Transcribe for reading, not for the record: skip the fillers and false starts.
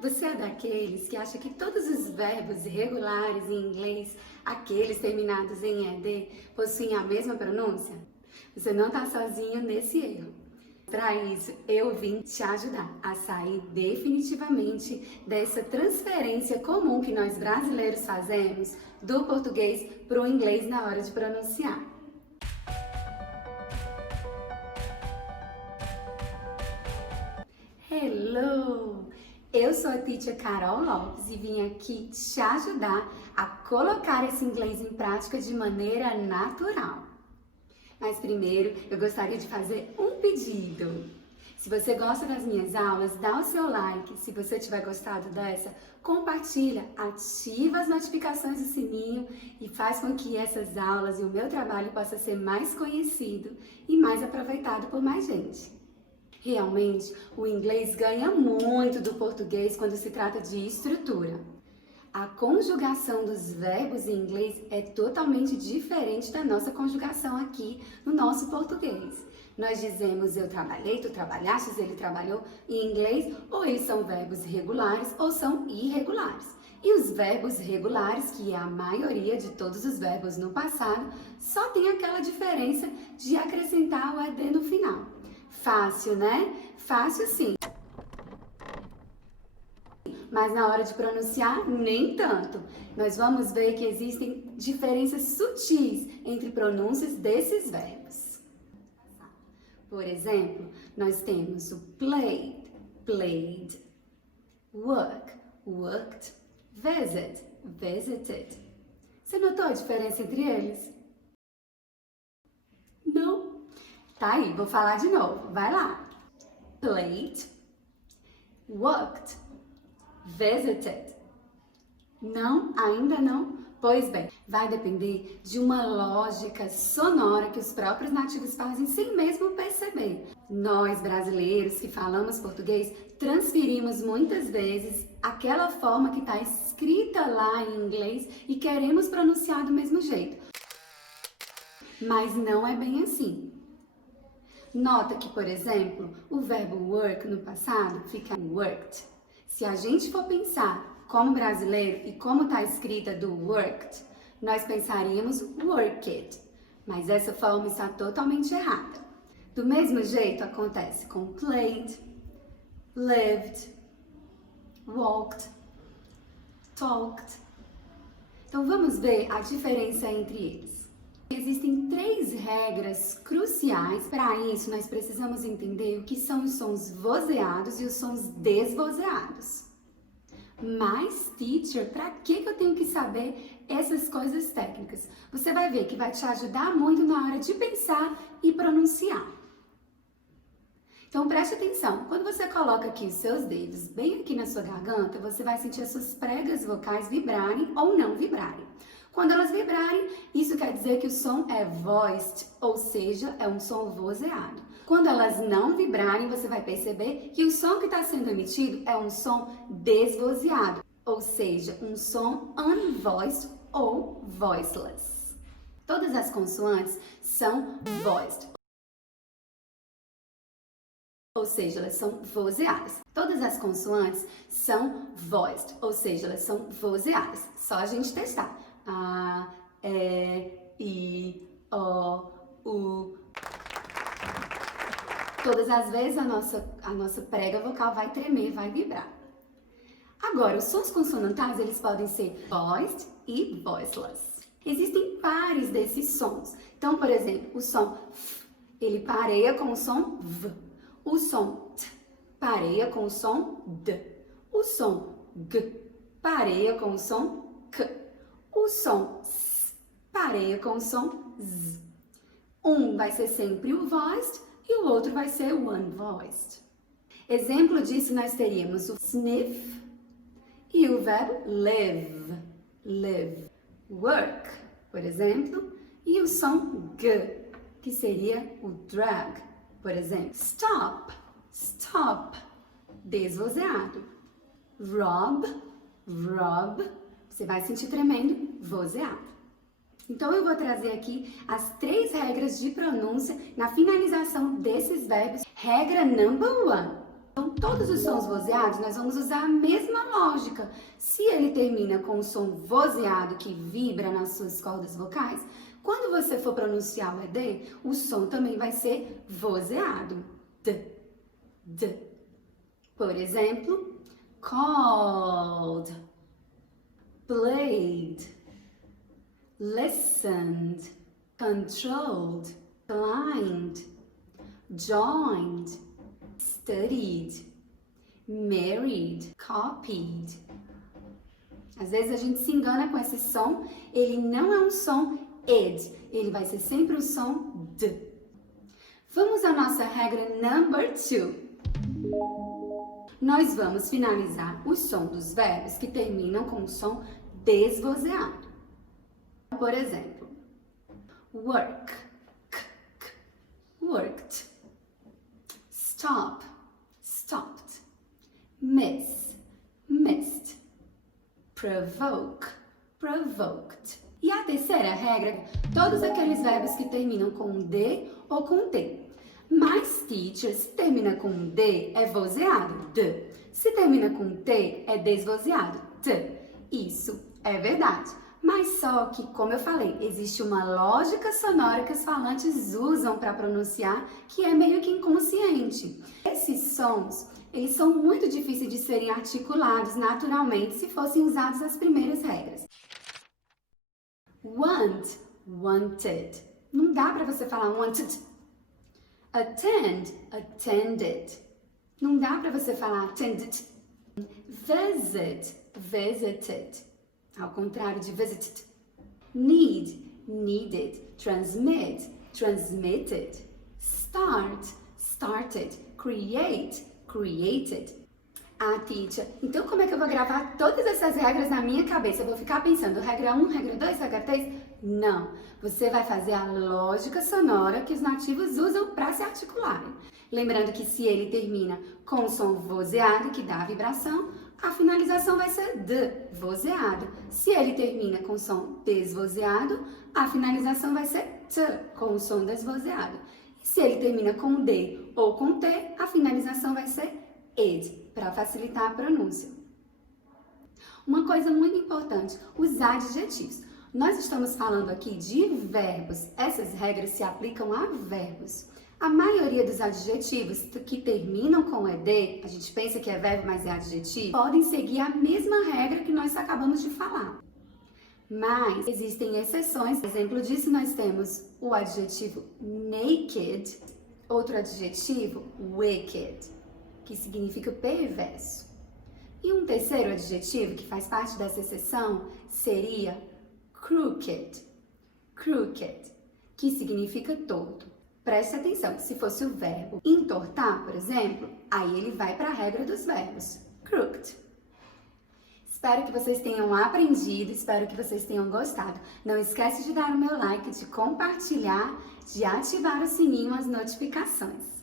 Você é daqueles que acha que todos os verbos irregulares em inglês, aqueles terminados em ED, possuem a mesma pronúncia? Você não está sozinho nesse erro. Para isso, eu vim te ajudar a sair definitivamente dessa transferência comum que nós brasileiros fazemos do português para o inglês na hora de pronunciar. Hello! Eu sou a teacher Carol Lopes e vim aqui te ajudar a colocar esse inglês em prática de maneira natural. Mas primeiro, eu gostaria de fazer um pedido. Se você gosta das minhas aulas, dá o seu like. Se você tiver gostado dessa, compartilha, ativa as notificações do sininho e faz com que essas aulas e o meu trabalho possa ser mais conhecido e mais aproveitado por mais gente. Realmente, o inglês ganha muito do português quando se trata de estrutura. A conjugação dos verbos em inglês é totalmente diferente da nossa conjugação aqui no nosso português. Nós dizemos eu trabalhei, tu trabalhastes, ele trabalhou em inglês, ou eles são verbos regulares ou são irregulares. E os verbos regulares, que é a maioria de todos os verbos no passado, só tem aquela diferença de acrescentar o ED no final. Fácil, né? Fácil sim. Mas na hora de pronunciar, nem tanto. Nós vamos ver que existem diferenças sutis entre pronúncias desses verbos. Por exemplo, nós temos o played, played, work, worked, visit, visited. Você notou a diferença entre eles? Não? Tá aí, vou falar de novo. Vai lá. Played, worked, visited. Não? Ainda não? Pois bem, vai depender de uma lógica sonora que os próprios nativos fazem sem mesmo perceber. Nós, brasileiros que falamos português, transferimos muitas vezes aquela forma que está escrita lá em inglês e queremos pronunciar do mesmo jeito. Mas não é bem assim. Nota que, por exemplo, o verbo work no passado fica worked. Se a gente for pensar como brasileiro e como está escrita do worked, nós pensaríamos worked, mas essa forma está totalmente errada. Do mesmo jeito acontece com played, lived, walked, talked. Então vamos ver a diferença entre eles. Existem 3 regras cruciais. Para isso, nós precisamos entender o que são os sons vozeados e os sons desvozeados. Mas, teacher, para que eu tenho que saber essas coisas técnicas? Você vai ver que vai te ajudar muito na hora de pensar e pronunciar. Então, preste atenção. Quando você coloca aqui os seus dedos bem aqui na sua garganta, você vai sentir as suas pregas vocais vibrarem ou não vibrarem. Quando elas vibrarem, isso quer dizer que o som é voiced, ou seja, é um som vozeado. Quando elas não vibrarem, você vai perceber que o som que está sendo emitido é um som desvozeado, ou seja, um som unvoiced ou voiceless. Todas as consoantes são voiced, ou seja, elas são vozeadas. Todas as consoantes são voiced, ou seja, elas são vozeadas. Só a gente testar. A, E, I, O, U. Todas as vezes a nossa prega vocal vai tremer, vai vibrar. Agora, os sons consonantais, eles podem ser voiced e voiceless. Existem pares desses sons. Então, por exemplo, o som F, ele pareia com o som V. O som T pareia com o som D. O som G pareia com o som K. O som S pareia com o som Z. Um vai ser sempre o voiced e o outro vai ser o unvoiced. Exemplo disso, nós teríamos o sniff e o verbo live, live. Work, por exemplo, e o som G, que seria o drag, por exemplo. Stop, stop, desvozeado. Rob, rob, você vai sentir tremendo, vozeado. Então, eu vou trazer aqui as 3 regras de pronúncia na finalização desses verbos. Regra number 1. Então, todos os sons vozeados, nós vamos usar a mesma lógica. Se ele termina com um som vozeado que vibra nas suas cordas vocais, quando você for pronunciar o ED, o som também vai ser vozeado. D, D. Por exemplo, called, played, listened, controlled, climbed, joined, studied, married, copied. Às vezes a gente se engana com esse som, ele não é um som ed, ele vai ser sempre um som d. Vamos à nossa regra number 2. Nós vamos finalizar o som dos verbos que terminam com o som desvozeado. Por exemplo, work, worked, stop, stopped, miss, missed, provoke, provoked. E a terceira regra, todos aqueles verbos que terminam com um D ou com T. Mas, teacher, se termina com um D, é vozeado, D. Se termina com T, é desvozeado, T. Isso é verdade. Mas só que, como eu falei, existe uma lógica sonora que os falantes usam para pronunciar, que é meio que inconsciente. Esses sons, eles são muito difíceis de serem articulados naturalmente se fossem usados as primeiras regras. Want, wanted. Não dá para você falar wanted. Attend, attended. Não dá para você falar attended. Visit, visited. Ao contrário de visited. Need, needed. Transmit, transmitted. Start, started. Create, created. Ah, teacher, então como é que eu vou gravar todas essas regras na minha cabeça? Eu vou ficar pensando regra 1, regra 2, regra 3? Não, você vai fazer a lógica sonora que os nativos usam para se articularem. Lembrando que se ele termina com o som vozeado, que dá a vibração, a finalização vai ser D, vozeado. Se ele termina com o som desvozeado, a finalização vai ser T, com o som desvozeado. E se ele termina com D ou com T, a finalização vai ser ed, para facilitar a pronúncia. Uma coisa muito importante, os adjetivos. Nós estamos falando aqui de verbos. Essas regras se aplicam a verbos. A maioria dos adjetivos que terminam com ed, a gente pensa que é verbo, mas é adjetivo, podem seguir a mesma regra que nós acabamos de falar. Mas existem exceções. Exemplo disso, nós temos o adjetivo naked, outro adjetivo wicked, que significa perverso. E um terceiro adjetivo que faz parte dessa exceção seria crooked, crooked, que significa torto. Preste atenção, se fosse o verbo entortar, por exemplo, aí ele vai para a regra dos verbos, crooked. Espero que vocês tenham aprendido, espero que vocês tenham gostado. Não esquece de dar o meu like, de compartilhar, de ativar o sininho, as notificações.